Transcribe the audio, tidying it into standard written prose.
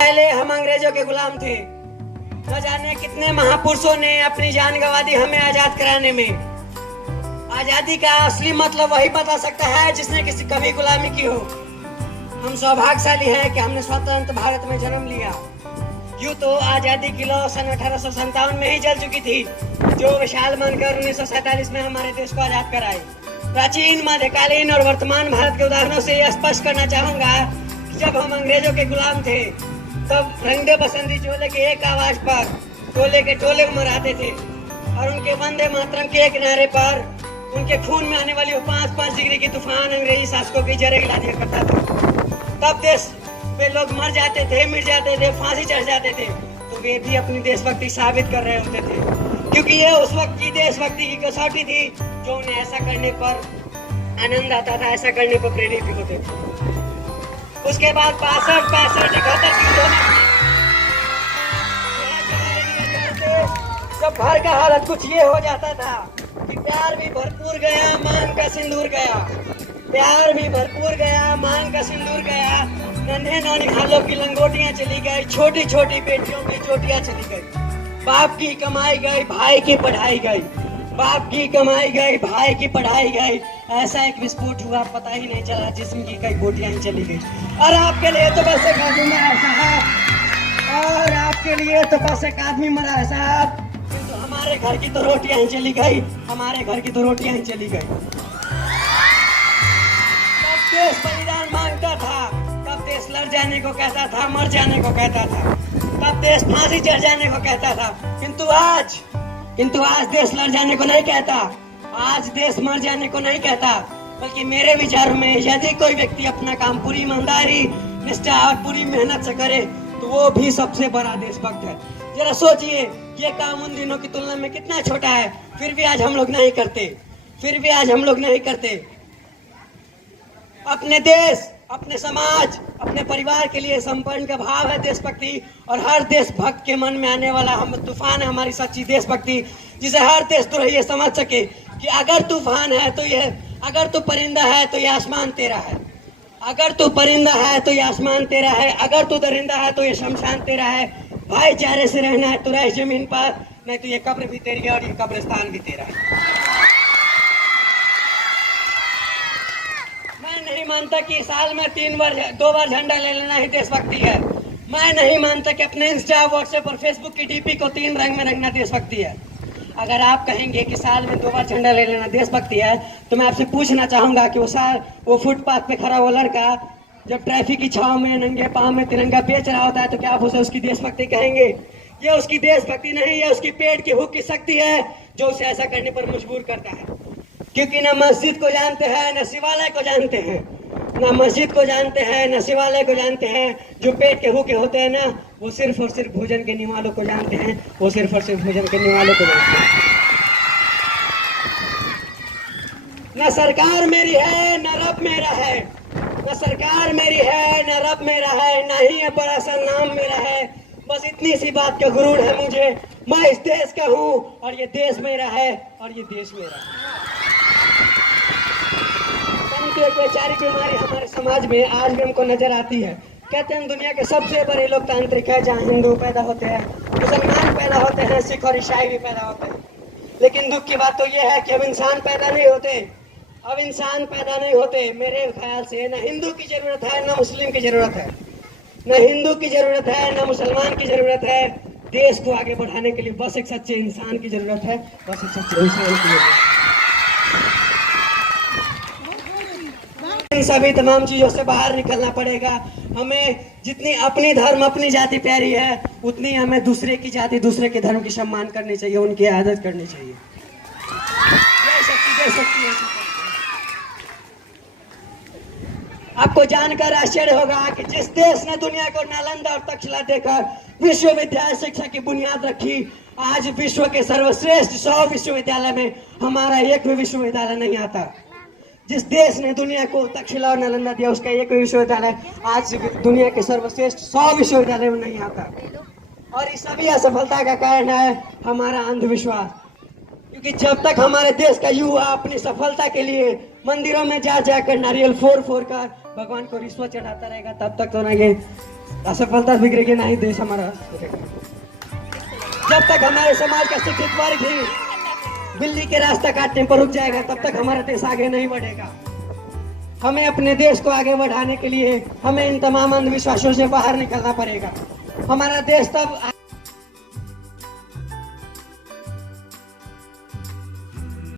पहले हम अंग्रेजों के गुलाम थे। न जाने कितने महापुरुषों ने अपनी जान गंवा दी हमें आजाद कराने में। आजादी का असली मतलब वही बता सकता है जिसने किसी कभी गुलामी की हो। हम सौभाग्यशाली हैं कि हमने स्वतंत्र भारत में जन्म लिया। यूं तो आजादी की लौ सन 1857 में ही जल चुकी थी, जो विशाल बनकर 1947 में हमारे देश को आजाद कराई। प्राचीन, मध्यकालीन और वर्तमान भारत के उदाहरणों से यह स्पष्ट करना चाहूंगा कि जब हम अंग्रेजों के गुलाम थे तब रंगदे बसंती चोले के एक आवाज पर टोले के टोले मराते थे और उनके वंदे मातरम के एक नारे पर उनके खून में आने वाली 5-5 डिग्री की तूफान अंग्रेजी शासकों की जड़ें हिला दिया करता था। तब देश पे लोग मर जाते थे, मिट जाते थे, फांसी चढ़ जाते थे, तो वे भी अपनी देशभक्ति साबित कर रहे होते थे, क्योंकि ये उस वक्त की देशभक्ति की कसौटी थी जो उन्हें ऐसा करने पर आनंद आता था, ऐसा करने पर प्रेरित भी होते थे। उसके बाद 62, 65, 71 जब भर का हालत कुछ ये हो जाता था कि प्यार भी भरपूर गया, मांग का सिंदूर गया। प्यार भी भरपूर गया, मांग का सिंदूर गया। नन्हे नौनिहालों की लंगोटियां चली गई, छोटी छोटी बेटियों की चोटियां चली गई। बाप की कमाई गई, भाई की पढ़ाई गई। बाप की कमाई गई, भाई की पढ़ाई गई। ऐसा एक विस्फोट हुआ, पता ही नहीं चला, जिस्म की कई बोटियां ही चली गई। और आपके लिए तो बस एक आदमी मरा है साहब, और आपके लिए तो बस एक आदमी मरा है साहब, किंतु हमारे घर की तो रोटियां ही चली गई, हमारे घर की तो रोटियां ही चली गई। तब देश बलिदान मांगता था, तब देश लड़ जाने को कहता था, मर जाने को कहता था, तब देश फांसी चढ़ जाने को कहता था, किंतु आज देश लड़ जाने को नहीं कहता, आज देश मर जाने को नहीं कहता। बल्कि मेरे विचार में यदि कोई व्यक्ति अपना काम पूरी ईमानदारी, निष्ठा और पूरी मेहनत से करे तो वो भी सबसे बड़ा देशभक्त है। जरा सोचिए, ये काम उन दिनों की तुलना में कितना छोटा है, फिर भी आज हम लोग नहीं करते। अपने देश, अपने समाज, अपने परिवार के लिए समर्पण का भाव है देशभक्ति, और हर देशभक्त के मन में आने वाला हम तूफान है हमारी सच्ची देशभक्ति, जिसे हर देशद्रोही ये समझ सके कि अगर तूफान है तो अगर तू परिंदा है तो ये आसमान तेरा है, अगर तू परिंदा है तो ये आसमान तेरा है, अगर तू दरिंदा है तो ये शमशान तेरा है। भाईचारे से रहना है तो रह जमीन पर, नहीं तो ये कब्र भी तेरी है और ये कब्रिस्तान भी तेरा है। मैं नहीं मानता कि साल में 2 बार झंडा ले लेना ही देशभक्ति है। मैं नहीं मानता कि अपने इंस्टा, व्हाट्सएप और फेसबुक की डीपी को 3 रंग में रंगना देशभक्ति है। अगर आप कहेंगे कि साल में 2 बार झंडा ले लेना देशभक्ति है, तो मैं आपसे पूछना चाहूंगा कि वो फुटपाथ पे खड़ा वो लड़का जब ट्रैफिक की छाव में नंगे पांव में तिरंगा बेच रहा होता है तो क्या आप उसे उसकी देशभक्ति कहेंगे? ये उसकी देशभक्ति नहीं है, उसकी पेट की भूख की शक्ति है जो उसे ऐसा करने पर मजबूर करता है। क्योंकि न मस्जिद को जानते हैं, न शिवालय को जानते हैं, न मस्जिद को जानते हैं, न शिवालय को जानते हैं। जो पेट के भूखे होते हैं ना, वो सिर्फ और सिर्फ भोजन के निवालों को जानते हैं, वो सिर्फ और सिर्फ भोजन के निवालों को जानते हैं। न सरकार मेरी है, न रब मेरा है, न सरकार मेरी है, न रब मेरा है, न ही ये बड़ा सा नाम मेरा है। बस इतनी सी बात का गुरूर है मुझे, मैं इस देश का हूँ और ये देश मेरा है और ये देश मेरा है। एक वैचारिक बीमारी हमारे समाज में आज भी हमको नजर आती है। कहते हैं दुनिया के सबसे बड़े लोकतांत्रिक है, जहाँ हिंदू पैदा होते हैं, मुसलमान पैदा होते हैं, सिख और ईसाई भी पैदा होते हैं। लेकिन दुख की बात तो यह है कि अब इंसान पैदा नहीं होते। मेरे ख्याल से न हिंदू की जरूरत है, न मुस्लिम की जरूरत है, न हिंदू की जरूरत है, न मुसलमान की जरूरत है। देश को आगे बढ़ाने के लिए बस एक सच्चे इंसान की जरूरत है, बस एक सच्चे इंसान की जरूरत है। इन सभी तमाम चीजों से बाहर निकलना पड़ेगा। हमें जितनी अपनी धर्म, अपनी जाति प्यारी है, उतनी हमें दूसरे की जाति, दूसरे के धर्म की सम्मान करनी चाहिए, उनकी आदत करनी चाहिए। जय शक्ति। आपको जानकर आश्चर्य होगा कि जिस देश ने दुनिया को नालंदा और तक्षशिला देकर विश्वविद्यालय शिक्षा की बुनियाद रखी, आज विश्व के सर्वश्रेष्ठ 100 विश्वविद्यालय में हमारा एक भी विश्वविद्यालय नहीं आता। जिस देश ने दुनिया को तक्षशिला और नालंदा दिया, उसका एक भी विश्वविद्यालय आज दुनिया के सर्वश्रेष्ठ 100 विश्वविद्यालय में नहीं आता। और इस सभी असफलता का कारण है हमारा अंधविश्वास। क्योंकि जब तक हमारे देश का युवा अपनी सफलता के लिए मंदिरों में जा जाकर नारियल फोड़ फोड़ कर भगवान को रिश्वत चढ़ाता रहेगा, तब तक तो ना ये असफलता बिगड़ेगी, ना ही देश हमारा बिगड़ेगा। जब तक हमारे समाज का शिक्षित वर्ग ही बिल्ली के रास्ता काटने पर रुक जाएगा, तब तक हमारा देश आगे नहीं बढ़ेगा। हमें अपने देश को आगे बढ़ाने के लिए हमें इन तमाम अंधविश्वासों से बाहर निकलना पड़ेगा। हमारा देश तब